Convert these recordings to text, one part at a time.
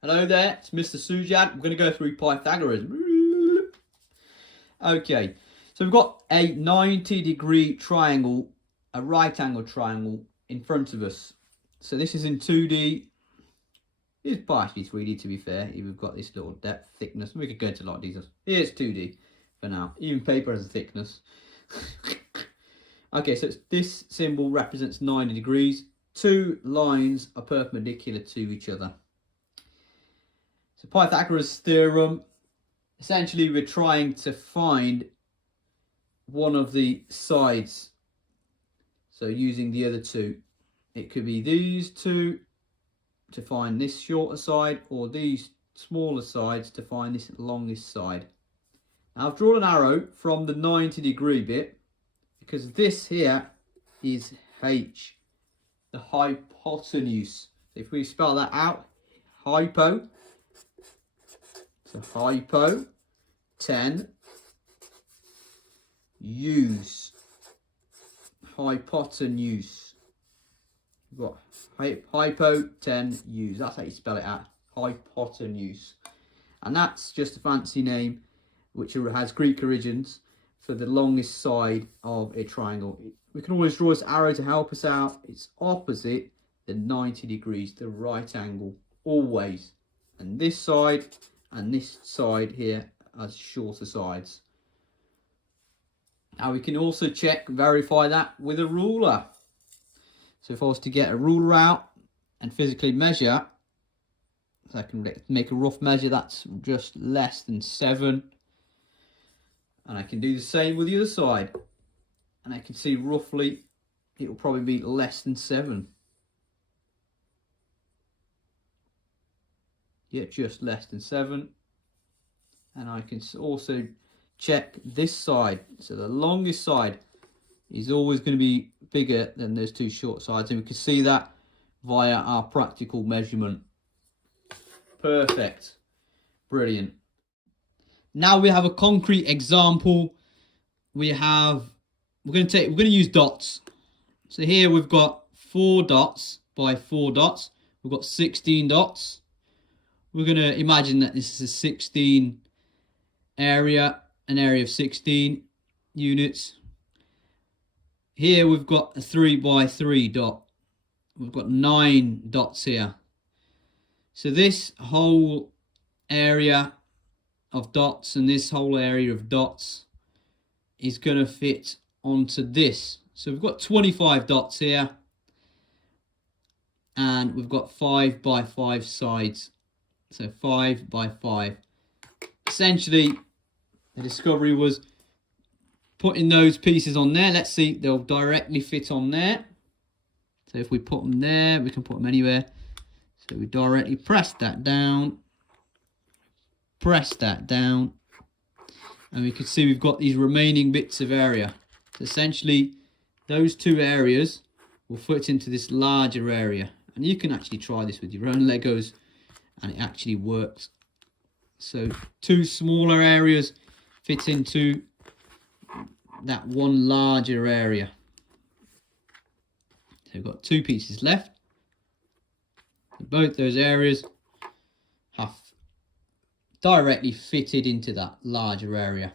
Hello there, it's Mr. Sujad. We're going to go through Pythagoras. Okay, so we've got a 90-degree triangle, a right angle triangle in front of us. So this is in 2D. It's partially 3D to be fair. We've got this little depth, thickness. We could go into a lot of details. Here's 2D for now. Even paper has a thickness. Okay, so this symbol represents 90 degrees. Two lines are perpendicular to each other. So Pythagoras' theorem, essentially we're trying to find one of the sides. So using the other two, it could be these two to find this shorter side, or these smaller sides to find this longest side. Now I've drawn an arrow from the 90-degree bit because this here is H, the hypotenuse. So if we spell that out, hypo. So hypo, 10, use, hypotenuse. You've got hypo, 10, use. That's how you spell it out, hypotenuse. And that's just a fancy name which has Greek origins for the longest side of a triangle. We can always draw this arrow to help us out. It's opposite the 90 degrees, the right angle, always. And this side and this side here as shorter sides. Now we can also verify that with a ruler. So if I was to get a ruler out and physically measure, so I can make a rough measure, that's just less than 7. And I can do the same with the other side. And I can see roughly it will probably be less than 7. Yeah, just less than 7. And I can also check this side. So the longest side is always going to be bigger than those two short sides, and we can see that via our practical measurement. Perfect. Brilliant. Now we have a concrete example. We're going to use dots. So here we've got 4 dots by 4 dots. We've got 16 dots. We're going to imagine that this is a 16 area, an area of 16 units. Here we've got a 3 by 3 dot. We've got 9 dots here. So this whole area of dots and this whole area of dots is going to fit onto this. So we've got 25 dots here, and we've got 5 by 5 sides. So 5 by 5. Essentially, the discovery was putting those pieces on there. Let's see, they'll directly fit on there. So if we put them there, we can put them anywhere. So we directly press that down, and we can see we've got these remaining bits of area. So essentially, those two areas will fit into this larger area. And you can actually try this with your own Legos, and it actually works. So 2 smaller areas fit into that one larger area. So we've got 2 pieces left. Both those areas have directly fitted into that larger area.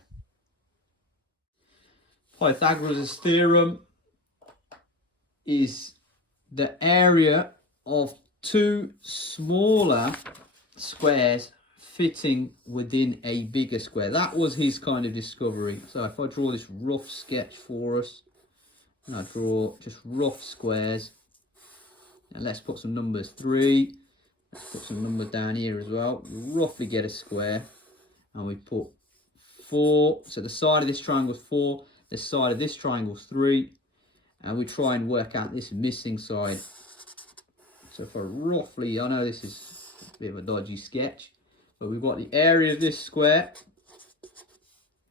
Pythagoras' theorem is the area of 2 smaller squares fitting within a bigger square. That was his kind of discovery. So if I draw this rough sketch for us, and I draw just rough squares, and let's put some numbers. 3, let's put some numbers down here as well. We roughly get a square, and we put 4. So the side of this triangle is 4, the side of this triangle is 3, and we try and work out this missing side. So for roughly, I know this is a bit of a dodgy sketch, but we've got the area of this square,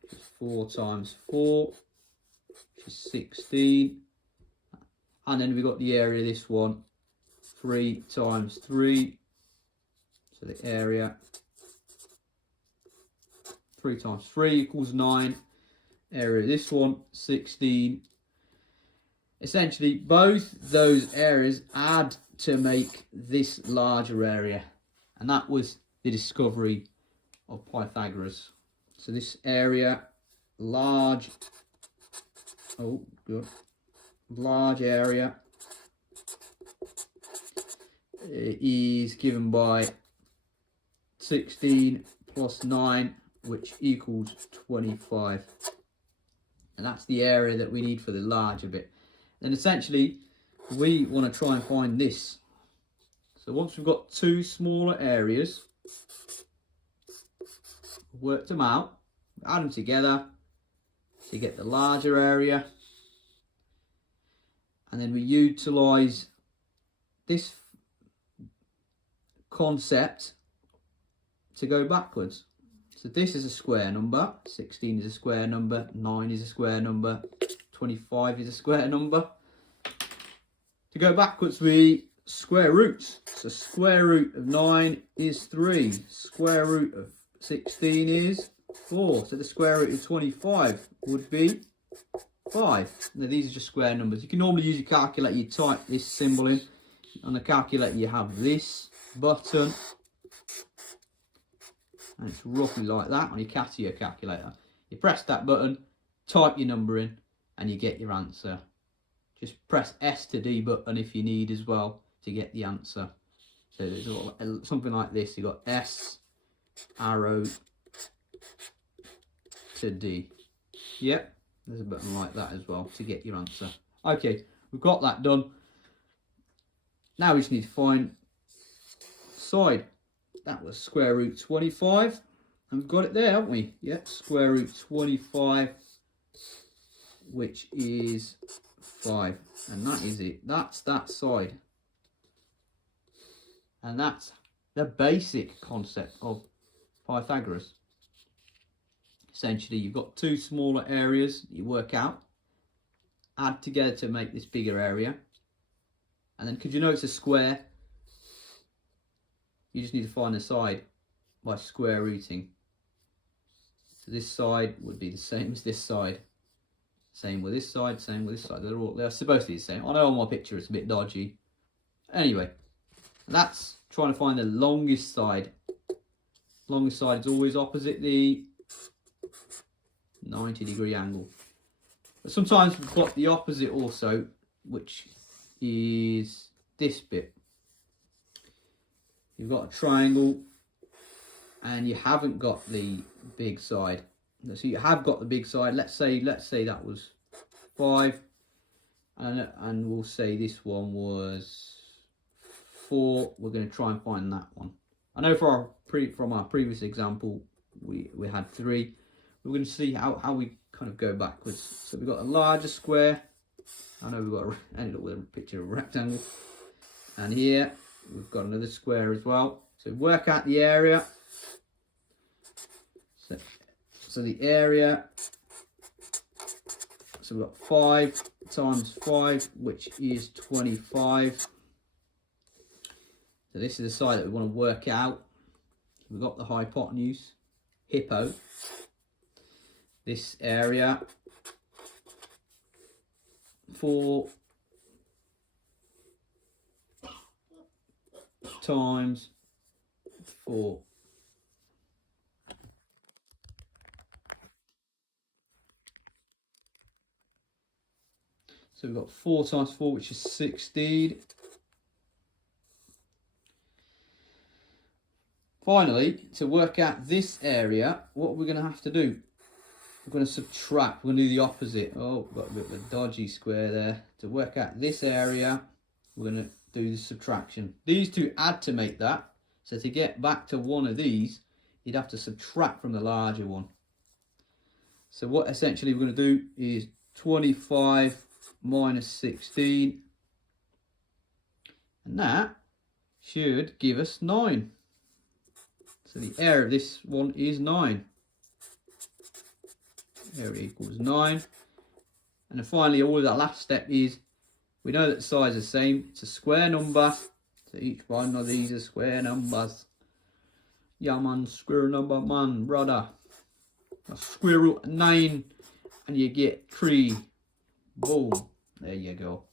which is 4 times 4, which is 16. And then we've got the area of this one, 3 times 3. So the area, 3 times 3 equals 9. Area of this one, 16. Essentially, both those areas add to make this larger area. And that was the discovery of Pythagoras. So this area, large area, is given by 16 plus 9, which equals 25. And that's the area that we need for the larger bit. And essentially, we want to try and find this. So once we've got two smaller areas, worked them out, add them together to get the larger area. And then we utilise this concept to go backwards. So this is a square number, 16 is a square number, 9 is a square number, 25 is a square number. To go backwards, we square roots. So square root of 9 is 3, square root of 16 is 4. So the square root of 25 would be 5. Now these are just square numbers. You can normally use your calculator, you type this symbol in. On the calculator you have this button. And it's roughly like that on your Casio calculator. You press that button, type your number in, and you get your answer. Just press S to D button if you need as well to get the answer. So there's something like this. You got S, arrow to D. Yep, there's a button like that as well to get your answer. Okay, we've got that done. Now we just need to find side. That was square root 25. And we've got it there, haven't we? Yep, square root 25, which is 5. And that is it. That's that side. And that's the basic concept of Pythagoras. Essentially, you've got two smaller areas that you work out, add together to make this bigger area. And then, because you know it's a square, you just need to find the side by square rooting. So this side would be the same as this side. Same with this side, same with this side. They're supposed to be the same. I know on my picture it's a bit dodgy. Anyway, that's trying to find the longest side. Longest side is always opposite the 90-degree angle. But sometimes we've got the opposite also, which is this bit. You've got a triangle and you haven't got the big side. So you have got the big side. Let's say that was 5, and we'll say this one was 4. We're going to try and find that one. I know from our previous example we had 3. We're going to see how we kind of go backwards. So we've got a larger square. I know we've ended up with a picture of a rectangle, and here we've got another square as well. So work out the area. So the area, so we've got 5 times 5, which is 25. So this is the side that we want to work out. We've got the hypotenuse, hippo. This area, 4 times 4. So we've got 4 times 4, which is 16. Finally, to work out this area, what we're going to have to do, we're going to subtract. We're going to do the opposite. Oh, got a bit of a dodgy square there. To work out this area, we're going to do the subtraction. These two add to make that. So to get back to one of these, you'd have to subtract from the larger one. So what essentially we're going to do is 25 minus 16. And that should give us 9. So the area of this one is 9. Area equals 9. And then finally, all of that last step is, we know that the sides are the same. It's a square number. So each one of these are square numbers. Yeah, man, square number, man, brother. A square root of 9, and you get 3. Boom. There you go.